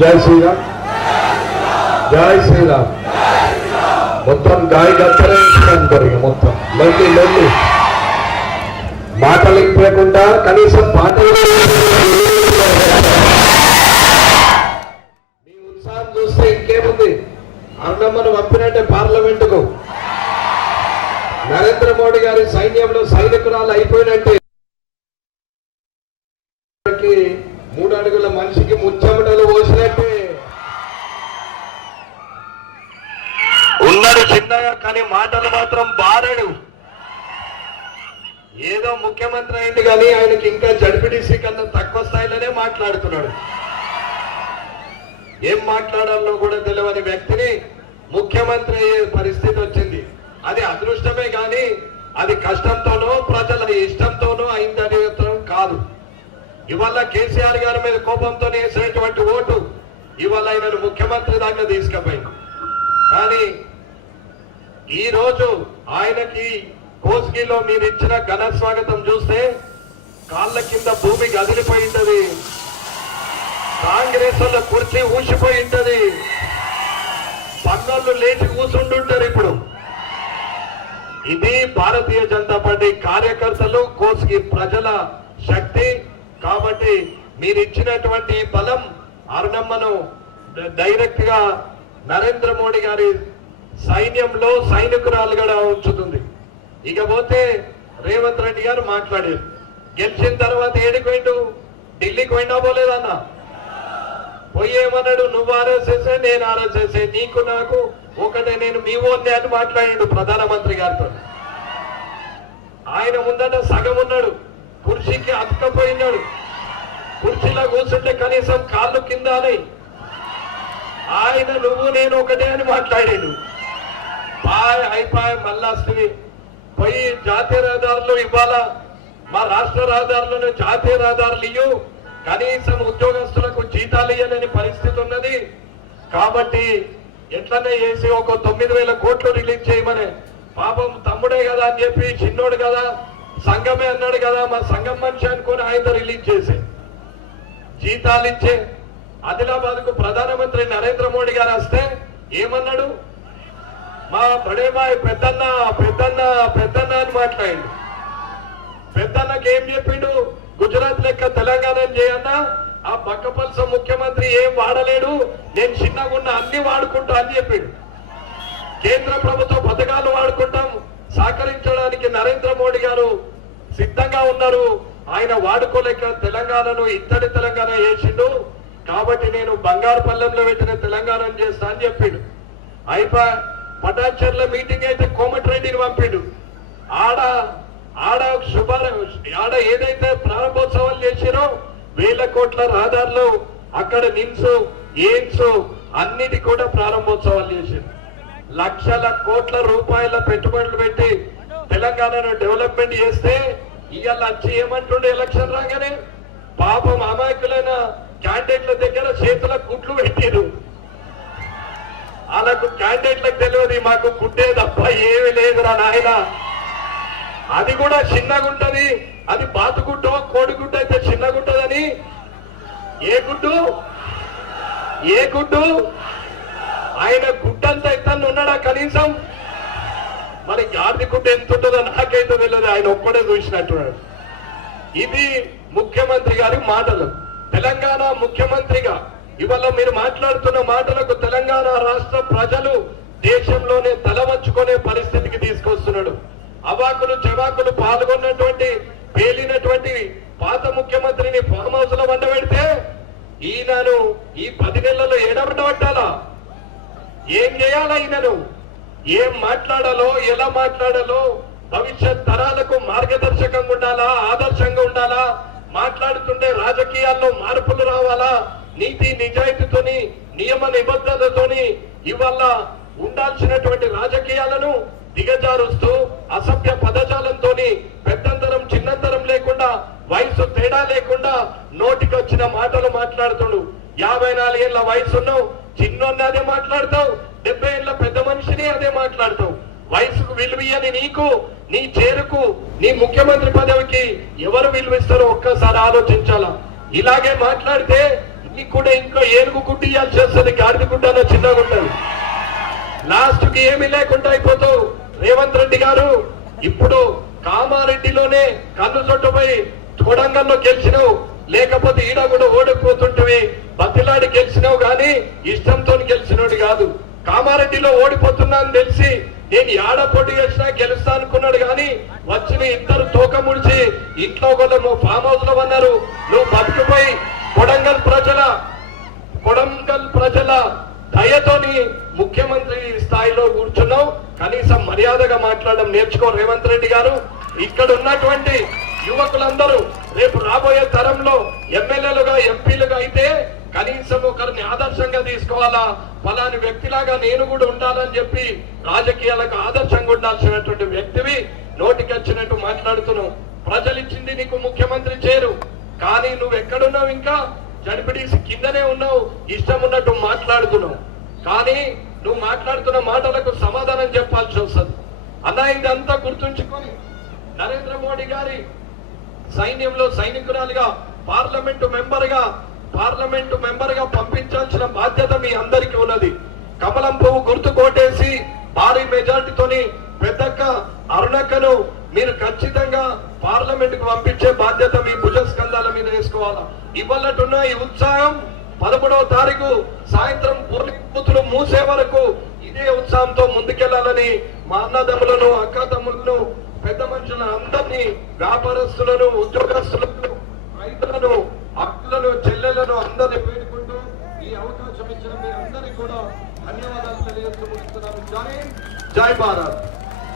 జై శ్రీరామ్, జై శ్రీరామ్. మొత్తం గాయ గచ్చరే అంటారు. ఇక మొత్తం లొల్లి లొల్లి మాటలు లేకుండా కనీసం పాటలు. మీ ఉత్సాహం చూస్తే ఇంకేముంది, అన్నమ్మను పంపినట్టే పార్లమెంటుకు. నరేంద్ర మోడీ గారి సైన్యంలో సైనికురాలు అయిపోయినట్టే. 3 అడుగుల మనిషికి ముచ్చమటలు పోసినట్టే ఉన్నాడు చిన్నగా, కానీ మాటలు మాత్రం బారాడు. ఏదో ముఖ్యమంత్రి అయింది కానీ ఆయనకి ఇంకా జడ్పీటీసీ కన్నా తక్కువ స్థాయిలోనే మాట్లాడుతున్నాడు. ఏం మాట్లాడాలో కూడా తెలియని వ్యక్తిని ముఖ్యమంత్రి అయ్యే పరిస్థితి వచ్చింది. అది అదృష్టమే కానీ అది కష్టంతోనో ప్రజల ఇష్టంతోనో అయిందని కాదు. ఇవాళ కేసీఆర్ గారి మీద కోపంతో వేసినటువంటి ఓటు ఇవాళ ఆయనను ముఖ్యమంత్రి దాకా తీసుకుపోయింది. కానీ ఈ రోజు ఆయనకి కోస్గిలో మీరు ఇచ్చిన ఘన స్వాగతం చూస్తే కాళ్ళ కింద భూమి కదిలిపోయింటది, కాంగ్రెస్ వల్ల కుర్చీ ఊసిపోయింటది, పన్నోళ్ళు లేచి కూర్చుంటుంటారు. ఇప్పుడు ఇది భారతీయ జనతా పార్టీ కార్యకర్తలు, కోస్గి ప్రజల శక్తి. కాబట్టి మీరు ఇచ్చినటువంటి బలం అరుణమ్మను డైరెక్ట్ గా నరేంద్ర మోడీ గారి సైన్యంలో సైనికురాలుగా ఉంచుతుంది. ఇకపోతే రేవంత్ రెడ్డి గారు మాట్లాడారు. గెలిచిన తర్వాత ఏడికి పోయిండు? ఢిల్లీకి పోయినా పోలేదన్న. పోయేమన్నాడు, నువ్వు ఆర్ఎస్ఎస్ నేను ఆర్ఎస్ఎస్, నీకు నాకు ఒకటే, నేను మీ ఓన్నే అని మాట్లాడాడు ప్రధానమంత్రి గారితో. ఆయన ముందట సగం ఉన్నాడు, కుర్చీకి అతుకపోయినాడు. కుర్చీలో కూర్చుంటే కనీసం కాళ్ళు కింద అని ఆయన నువ్వు నేను ఒకటే అని మాట్లాడాడు. అయిపోయి మళ్ళా పోయి జాతీయ రహదారులు ఇవ్వాలా, మా రాష్ట్ర రహదారులను జాతీయ రహదారులు ఇయ్యు, కనీసం ఉద్యోగస్తులకు జీతాలు ఇయ్యలేని పరిస్థితి ఉన్నది. కాబట్టి ఎట్లనే చేసి ఒక 9,000 కోట్లు రిలీజ్ చేయమని. పాపం తమ్ముడే కదా అని చెప్పి, చిన్నోడు కదా, సంఘమే అన్నాడు కదా, మా సంఘం మనిషి అనుకుని ఆయన రిలీజ్ చేసే జీతాలు ఇచ్చే. ఆదిలాబాద్ కు ప్రధానమంత్రి నరేంద్ర మోడీ గారు వస్తే ఏమన్నాడు, మా బడేబాయ్ పెద్దన్న పెద్దన్న పెద్దన్న అని మాట్లాడిండు. పెద్దన్నకి ఏం చెప్పిండు, గుజరాత్ లెక్క తెలంగాణ చేయన్నా, ఆ బక్కపల్స ముఖ్యమంత్రి ఏం వాడలేడు, నేను చిన్నగున్న అన్ని వాడుకుంటా అని చెప్పిండు. కేంద్ర ప్రభుత్వ పథకాలు వాడుకుంటాం, సహకరించడానికి నరేంద్ర మోడీ గారు సిద్ధంగా ఉన్నారు. ఆయన వాడుకోలేక తెలంగాణను ఇత్తడి తెలంగాణ చేసిండు. కాబట్టి నేను బంగారు పల్లెంలో పెట్టిన తెలంగాణ చేస్తా అని చెప్పిండు. పటాచర్ల మీటింగ్ అయితే కోమటిరెడ్డిని పంపిండు. ఆడ ఏదైతే ప్రారంభోత్సవాలు చేసిరో 1000 కోట్ల రహదారులు, అక్కడ నిమ్స్ ఎయిమ్స్ అన్నిటి కూడా ప్రారంభోత్సవాలు చేసిండు. లక్షల కోట్ల రూపాయల పెట్టుబడులు పెట్టి తెలంగాణను డెవలప్మెంట్ చేస్తే ఇవాళ వచ్చి ఏమంటుండే ఎలక్షన్ రాగానే పాపం అమాయకులైన క్యాండిడేట్ల దగ్గర చేతుల గుడ్లు పెట్టారు. వాళ్ళకు క్యాండిడేట్లకు తెలియదు మాకు గుడ్డే తప్ప ఏమి లేదురా నాయన. అది కూడా చిన్నగా ఉంటది, అది బాతుగుడ్డో కోడిగుడ్డు అయితే చిన్నగా ఉంటదని. ఏ గుడ్డు ఆయన గుడ్డంతా ఎత్తని ఉన్నాడా కనీసం? మరి గాడి గుడ్డ ఎంత ఉంటుందో నాకైతే తెలియదు, ఆయన ఒక్కడే చూసినట్టున్నాడు. ఇది ముఖ్యమంత్రి గారి మాటలు. తెలంగాణ ముఖ్యమంత్రిగా ఇవాళ మీరు మాట్లాడుతున్న మాటలకు తెలంగాణ రాష్ట్ర ప్రజలు దేశంలోనే తల వంచుకునే పరిస్థితికి తీసుకొస్తున్నాడు. అవాకులు చెవాకులు పాల్గొన్నటువంటి పేలినటువంటి పాత ముఖ్యమంత్రిని ఫామ్ హౌస్ లో వండబెడితే ఈయనను ఈ 10 నెలల్లో ఎడబెట్టబట్టాలా? ఏం చేయాలా? ఈయనను ఏం మాట్లాడాలో, ఎలా మాట్లాడాలో, భవిష్యత్ తరాలకు మార్గదర్శకంగా ఉండాలా, ఆదర్శంగా ఉండాలా, మాట్లాడుతుంటే రాజకీయాల్లో మార్పులు రావాలా, నీతి నిజాయితీతోని నియమ నిబద్ధతతోని ఇవాళ ఉండాల్సినటువంటి రాజకీయాలను దిగజారుస్తూ అసభ్య పదజాలంతో పెద్దంతరం చిన్నంతరం లేకుండా వయసు తేడా లేకుండా నోటికొచ్చిన మాటలు మాట్లాడుతుడు. 54 ఏళ్ల వయసున్నావు, చిన్నోన్ని అదే మాట్లాడతావు, 70 ఏళ్ల పెద్ద మనిషిని అదే మాట్లాడతావు. వయసుకు విలువని నీకు, నీ చేరుకు, నీ ముఖ్యమంత్రి పదవికి ఎవరు విలువిస్తారో ఒక్కసారి ఆలోచించాలా. ఇలాగే మాట్లాడితే నీకు కూడా ఇంకా ఏనుగు గుడ్డి ఇవ్వాల్సి వస్తుంది, గాడిద గుడ్డలో చిన్నగా ఉంటుంది. లాస్ట్ కి ఏమీ లేకుండా అయిపోతావు. రేవంత్ రెడ్డి గారు ఇప్పుడు కామారెడ్డిలోనే కన్ను చుట్టుపోయి కొడంగల్లో గెలిచినావు, లేకపోతే ఈడ కూడా ఓడిపోతుంటే బతిలాడి గెలిచినావు, కానీ ఇష్టంతో గెలిచినోడు కాదు. కామారెడ్డిలో ఓడిపోతున్నా అని తెలిసి నేను ఏడ పోటీ చేసినా గెలుస్తా అనుకున్నాడు, కానీ వచ్చిన ఇద్దరు తోక ముడిచి ఇంట్లో కూడా నువ్వు ఫామ్ హౌస్ లో ఉన్నారు. నువ్వు బతికిపోయి కొడంగల్ ప్రజల దయతోని ముఖ్యమంత్రి స్థాయిలో కూర్చున్నావు. కనీసం మర్యాదగా మాట్లాడడం నేర్చుకో రేవంత్ రెడ్డి గారు. ఇక్కడ ఉన్నటువంటి యువకులందరూ రేపు రాబోయే తరంలో ఎమ్మెల్యేలుగా ఎంపీలుగా అయితే కనీసం ఒకరిని ఆదర్శంగా తీసుకోవాలా, ఫలాని వ్యక్తిలాగా నేను కూడా ఉండాలని చెప్పి రాజకీయాలకు ఆదర్శంగా ఉండాల్సినటువంటి వ్యక్తివి నోటికి వచ్చినట్టు మాట్లాడుతున్నావు. ప్రజలు ఇచ్చింది నీకు ముఖ్యమంత్రి చేరు, కానీ నువ్వు ఎక్కడున్నావు? ఇంకా జడ్పీటీసీ కిందనే ఉన్నావు, ఇష్టం ఉన్నట్టు మాట్లాడుతున్నావు. కానీ నువ్వు మాట్లాడుతున్న మాటలకు సమాధానం చెప్పాల్సి వస్తుంది. అన్నా ఇదంతా గుర్తుంచుకొని నరేంద్ర మోడీ గారి సైన్యంలో సైనికురాలుగా పార్లమెంటు మెంబర్ గా పంపించాల్సిన బాధ్యత మీ అందరికీ ఉన్నది. కమలం పువ్వు గుర్తు కోటేసి భారీ మెజార్టీతోని పెద్దక్క అరుణక్కను మీరు ఖచ్చితంగా పార్లమెంట్ కు పంపించే బాధ్యత మీ భుజస్కంధాల మీద వేసుకోవాలా. ఇవ్వాలటున్న ఈ ఉత్సాహం 13వ తారీఖు సాయంత్రం పూర్ణిమూతులు మూసే వరకు ఇదే ఉత్సాహంతో ముందుకెళ్లాలని మా అన్నదమ్ములను, అక్క తమ్ములను, పెద్ద మనుషులను అందరినీ, వ్యాపారస్తులను, ఉద్యోగస్తులను, రైతులను, అక్కలను, చెల్లెలను అందరినీ వేడుకుంటూ ఈ అవకాశం ఇచ్చిన మీ అందరికీ కూడా ధన్యవాదాలు తెలియజేస్తూ ముగిస్తున్నాను. జై భారత్.